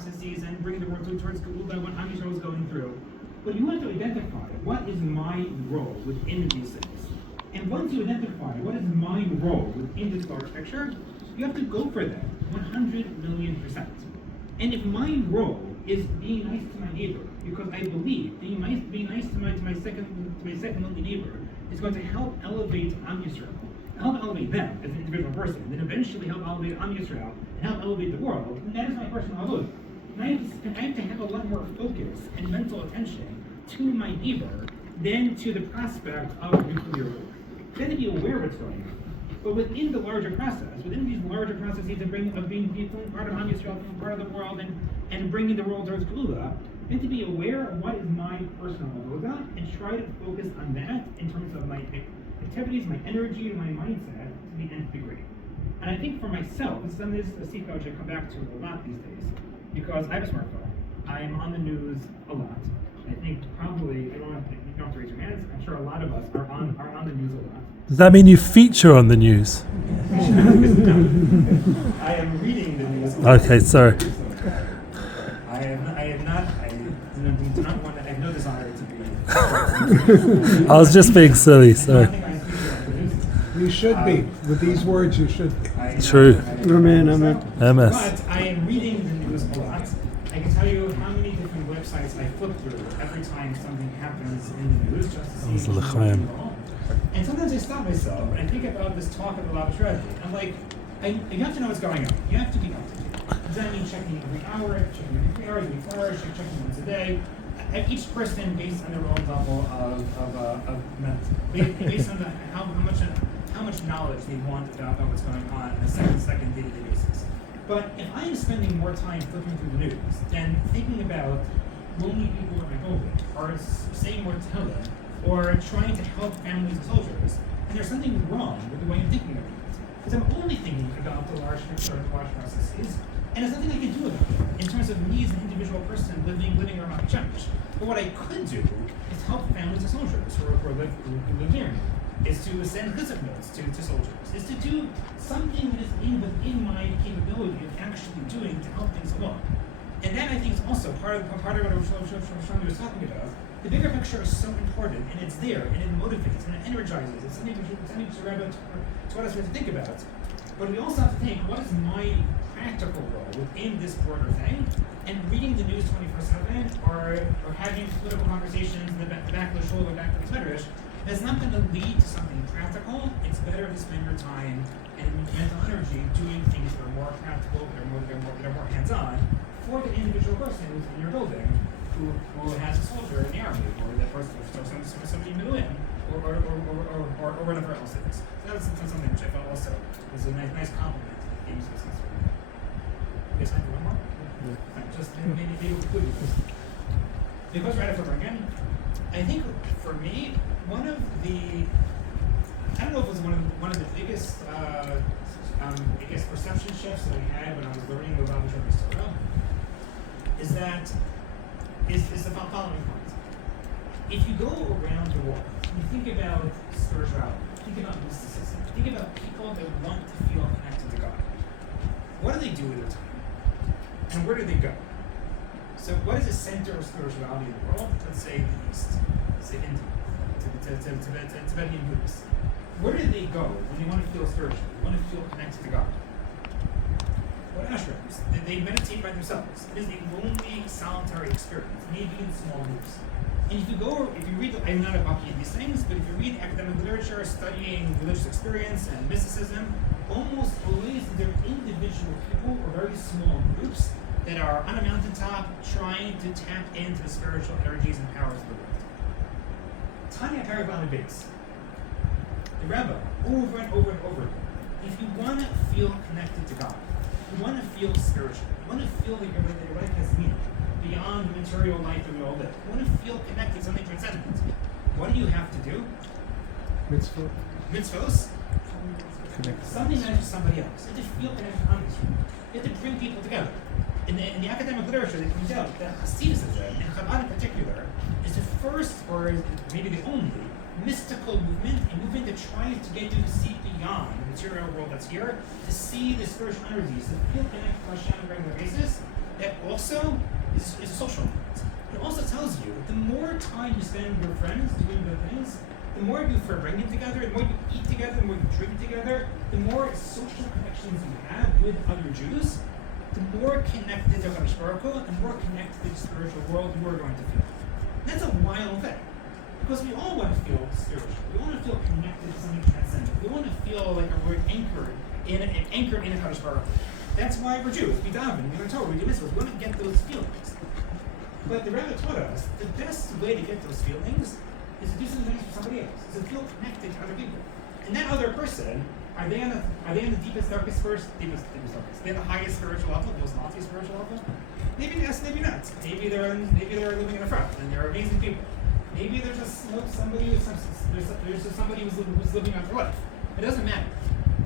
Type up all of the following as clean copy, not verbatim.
processes and bringing the world towards Geula, what Am Yisrael is going through. But you have to identify what is my role within these things. And once you identify what is my role within this large picture, you have to go for that 100,000,000%. And if my role is being nice to my neighbor, because I believe being nice to my second lonely neighbor is going to help elevate Am Yisrael, help elevate them as an individual person, and then eventually help elevate Am Yisrael and help elevate the world, and that is my personal avodah. And I have to have a lot more focus and mental attention to my neighbor than to the prospect of nuclear war. Then to be aware of what's going on. But within the larger process, within these larger processes of being part of Am Yisrael, being part of the world, and bringing the world towards Geula, and to be aware of what is my personal avodah, and try to focus on that in terms of my activities, my energy, my mindset to the nth degree. And I think for myself, this is a secret which I come back to a lot these days, because I have a smartphone. I am on the news a lot. I think probably, you don't have to raise your hands, I'm sure a lot of us are on the news a lot. Does that mean you feature on the news? I am reading the news. Okay, sorry. I do not want to, I have no desire to be. I was just being silly, sorry. You should be. With these words, you should be. True. Amen. MS. But I am reading the news a lot. I can tell you how many different websites I flip through every time something happens in the news, just to see what's going on. And sometimes I stop myself and I think about this talk of the Lava tragedy. I'm like, you have to know what's going on. You have to be up to date. Does that mean checking every hour, checking every 3 hours, every 4 hours, checking once a day? Each person based on their own level of mental, based on how much knowledge they want about what's going on on a second day-to-day basis. But if I am spending more time flipping through the news than thinking about lonely people in my building, or saying more tehillim, or trying to help families of soldiers, and there's something wrong with the way I'm thinking about it. Because I'm only thinking about the large picture and the large processes, and there's nothing I can do about it in terms of me as an individual person living around my church. But what I could do is help families of soldiers who live near me, is to send chizuk notes to soldiers, is to do something that is within my capability of actually doing to help things along. And that, I think, is also part of what Rav Shloime was talking about. The bigger picture is so important, and it's there, and it motivates, and it energizes. It's something which the Rebbe taught us to think about. But we also have to think, what is my practical role within this broader thing? And reading the news 24/7, or having political conversations in the back of the shul or back of the medrash, that's not going to lead to something practical. It's better to spend your time and mental energy doing things that are more practical, that are more hands-on for the individual person who's in your building, who has a soldier in the army, or that person, or somebody in the middle or whatever else it is. So that's something which I felt also was a nice compliment to the themes of this. You guys time for one more? Yeah. Just maybe conclude with this. Because we're at Fabrengen, I think for me, one of the, I don't know if it was one of the biggest perception shifts that I had when I was learning about the Torah is the following point. If you go around the world, you think about spirituality, think about mysticism, think about people that want to feel connected to God. What do they do with their time? And where do they go? So what is the center of spirituality in the world? Let's say the East, let's say India, Tibetan Buddhists. Where do they go when they want to feel spiritual, they want to feel connected to God? What ashrams? They meditate by themselves. It is a lonely, solitary experience, maybe in small groups. And if you read, I'm not a bucky in these things, but if you read academic literature studying religious experience and mysticism, almost always they're individual people or very small groups that are on a mountaintop trying to tap into the spiritual energies and powers of the world. Tanya Paragon base. The Rebbe, over and over and over again, if you want to feel connected to God, you want to feel spiritual, you want to feel that your life has meaning beyond the material life that we all live. You want to feel connected to something transcendent. What do you have to do? Mitzvos? Something that is somebody else. You have to feel connected to others. You have to bring people together. In the academic literature, it comes out that Hasidism, and Chabad in particular, is the first, or maybe the only, mystical movement, a movement that tries to get you to see beyond the material world that's here, to see the spiritual energies, to feel connected to Hashem on a regular basis, that also also is a social moment. It also tells you the more time you spend with your friends doing good things, the more you Fabrengen together, the more you eat together, the more you drink together, the more social connections you have with other Jews, the more connected to Hakadosh Baruch Hu, the more connected to the spiritual world you are going to feel. And that's a wild thing. Because we all want to feel spiritual. We want to feel connected to something transcendent. We want to feel like we're anchored in Hakadosh Baruch Hu. That's why we're Jews. We daven, we learn Torah, we do mitzvahs. We want to get those feelings. But the Rebbe taught us the best way to get those feelings is to do something nice for somebody else. Is to feel connected to other people. And that other person, are they on the deepest, darkest, darkest? They're the highest spiritual level, the most lofty spiritual level? Maybe yes, maybe not. Maybe they're living in Efrat and they're amazing people. Maybe they're just somebody who's living out their life. It doesn't matter.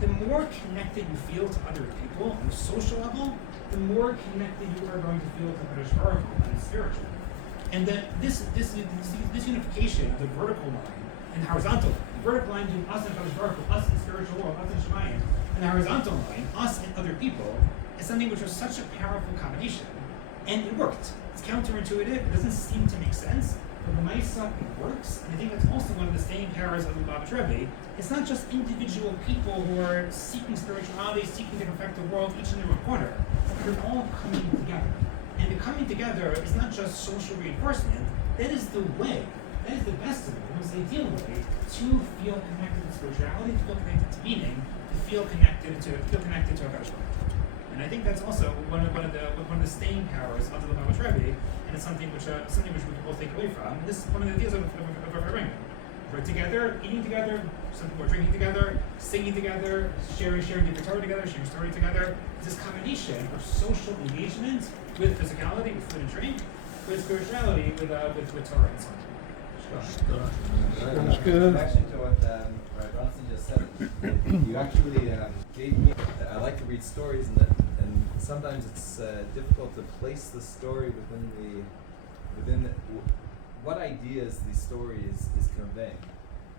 The more connected you feel to other people on the social level, the more connected you are going to feel to Hakadosh Baruch Hu on the spiritual. And this unification of the vertical line and the horizontal line, the vertical line between us and Hakadosh Baruch Hu, us and the spiritual world, us and Shemayim, and the horizontal line, us and other people, is something which was such a powerful combination. And it worked. It's counterintuitive. It doesn't seem to make sense. But the MASHA, it works. And I think that's also one of the staying powers of the Lubavitch Rebbe. It's not just individual people who are seeking spirituality, seeking to perfect the world, each in their own corner. They're all coming together. And the coming together is not just social reinforcement. That is the way, that is the best of it, the most ideal way to feel connected to spirituality, to feel connected to meaning, to feel connected to Hakadosh Baruch Hu. And I think that's also one of the staying powers of the Lubavitch Rebbe, and it's something which we can both take away from. And this is one of the ideas of Fabrengen. We're together, eating together, some people are drinking together, singing together, sharing the Torah together, sharing story together. It's this combination of social engagement with physicality, with food and drink, with spirituality, with Torah and so on. That's good. Actually, to what Rabbi Bronstein just said, you actually gave me. I like to read stories, and sometimes it's difficult to place the story within what ideas the story is conveying.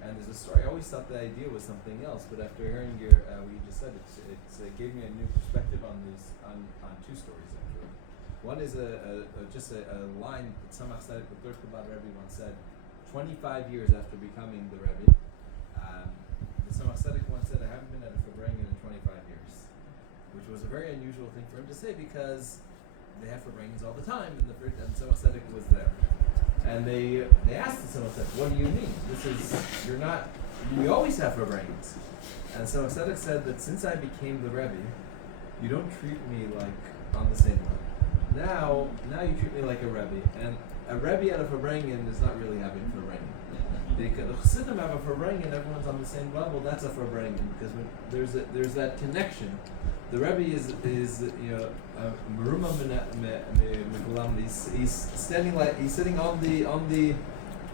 And there's a story. I always thought the idea was something else, but after hearing what you just said, it gave me a new perspective on two stories actually. One is just a line that Tzemach Tzedek, the third Chabad Rebbe, once said. 25 years after becoming the Rebbe, the Tzemach Tzedek once said, "I haven't been at a Fabrengen in 25 years," which was a very unusual thing for him to say because they have Fabrengens all the time, and Tzemach Tzedek was there. And they asked the Tzemach Tzedek, "What do you mean? You always have Fabrengens." And Tzemach Tzedek said that since I became the Rebbe, you don't treat me like on the same level. Now you treat me like a Rebbe, and a Rebbe at a Fabrengen is not really having a Fabrengen. The Chassidim have a Fabrengen, everyone's on the same level. That's a Fabrengen because when there's that connection. The Rebbe is meruma mekulam. He's sitting on the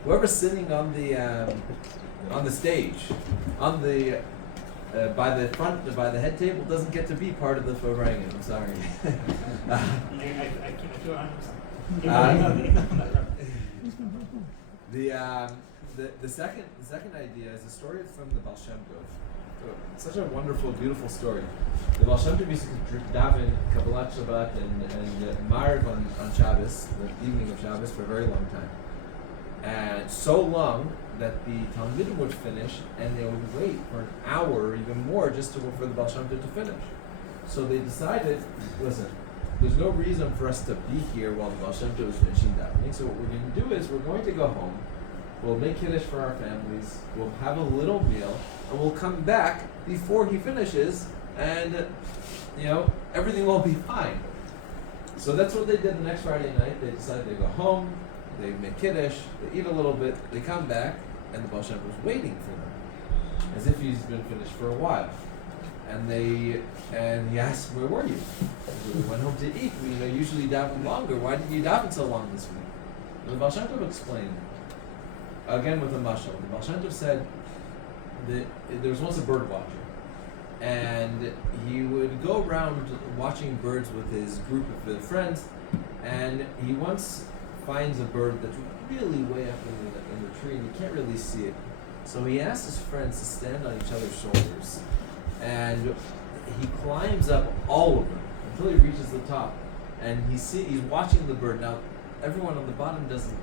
whoever's sitting on the stage by the head table doesn't get to be part of the Fabrengen. I'm sorry. I feel 100%. The second idea is a story from the Baal Shem Tov. Such a wonderful, beautiful story. The Baal Shem Tov used to daven Kabbalat Shabbat and Ma'ariv on Shabbos, the evening of Shabbos, for a very long time. And so long that the Talmidim would finish and they would wait for an hour or even more just for the Baal Shem Tov to finish. So they decided, listen, there's no reason for us to be here while the Baal Shem Tov is finishing davening. So what we're going to do is we're going to go home. We'll make Kiddush for our families. We'll have a little meal, and we'll come back before he finishes, and everything will be fine. So that's what they did the next Friday night. They decided to go home. They make Kiddush. They eat a little bit. They come back, and the Baal Shem Tov was waiting for them, as if he's been finished for a while. And he asked, "Where were you?" We went home to eat. We usually daven longer. Why did you daven so long this week? And the Baal Shem Tov explained, again with a MASHA. The Baal Shem Tov said that there was once a bird watcher, and he would go around watching birds with his group of friends, and he once finds a bird that's really way up in the tree, and you can't really see it. So he asks his friends to stand on each other's shoulders, and he climbs up all of them until he reaches the top. and he's watching the bird. Now, everyone on the bottom doesn't